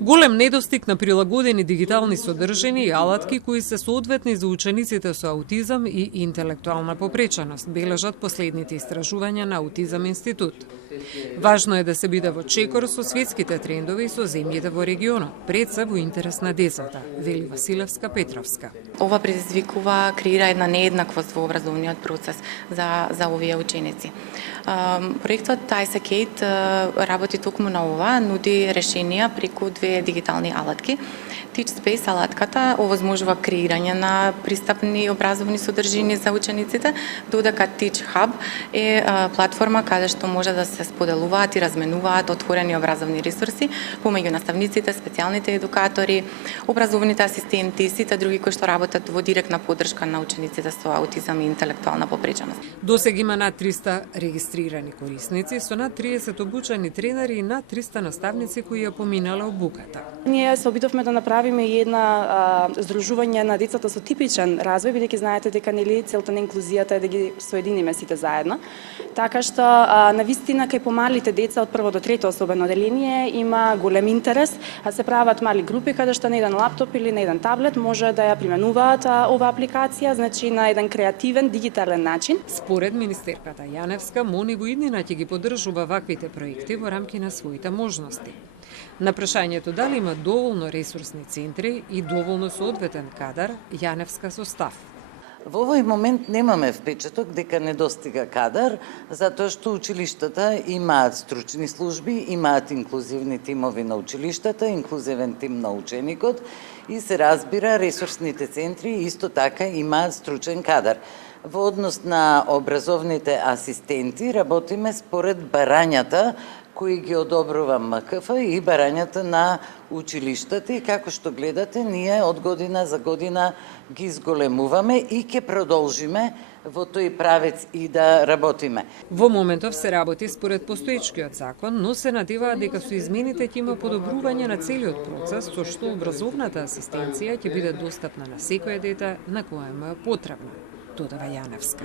Голем недостиг на прилагодени дигитални содржини и алатки кои се соодветни за учениците со аутизам и интелектуална попреченост, бележат последните истражувања на Аутизам институт. Важно е да се биде во чекор со светските трендови и со земјите во регионот, пред се во интерес на децата, вели Василевска-Петровска. Ова предизвикува, креира една нееднаквост во образовниот процес за овие ученици. Проектот ICECATE работи токму на ова, нуди решенија преку две дигитални алатки. TeachSpace алатката овозможува креирање на пристапни образовни содржини за учениците, додека TeachHub е платформа каде што може да се споделуваат и разменуваат отворени образовни ресурси помеѓу наставниците, специјалните едукатори, образовните асистенти и сите други кои што работат во директна поддршка на учениците со аутизам и интелектуална попреченост. Досега има над 300 регистрирани корисници со над 30 обучени тренери и над 300 наставници кои ја поминале обуката. Ние се обидовме да направиме и една здружување на децата со типичен развој, бидејќи знаете дека нели целта на инклузијата е да ги соединиме сите заедно. Така што навистина кај помалите деца од прво до трето особено оделение има голем интерес, а се прават мали групи каде што на еден лаптоп или на еден таблет може да ја применуваат ова апликација, значи на еден креативен дигитален начин. Според министерката Јаневска, МОН и во иднина ќе ги поддржува ваквите проекти во рамки на своите можности. На прашањето дали има доволно ресурсни центри и доволно соодветен кадар, Јаневска состав. Во овој момент немаме впечаток дека недостига кадар, затоа што училиштата имаат стручни служби, имаат инклузивни тимови на училиштата, инклузивен тим на ученикот и се разбира ресурсните центри исто така имаат стручен кадар. Во однос на образовните асистенти работиме според барањата кои ги одобрува МКФ и барањата на училиштата и како што гледате, ние од година за година ги зголемуваме и ќе продолжиме во тој правец и да работиме. Во моментов се работи според постоечкиот закон, но се надеваат дека со измените ќе има подобрување на целиот процес, со што образовната асистенција ќе биде достапна на секое дете на кое му е потребна, додава Јаневска.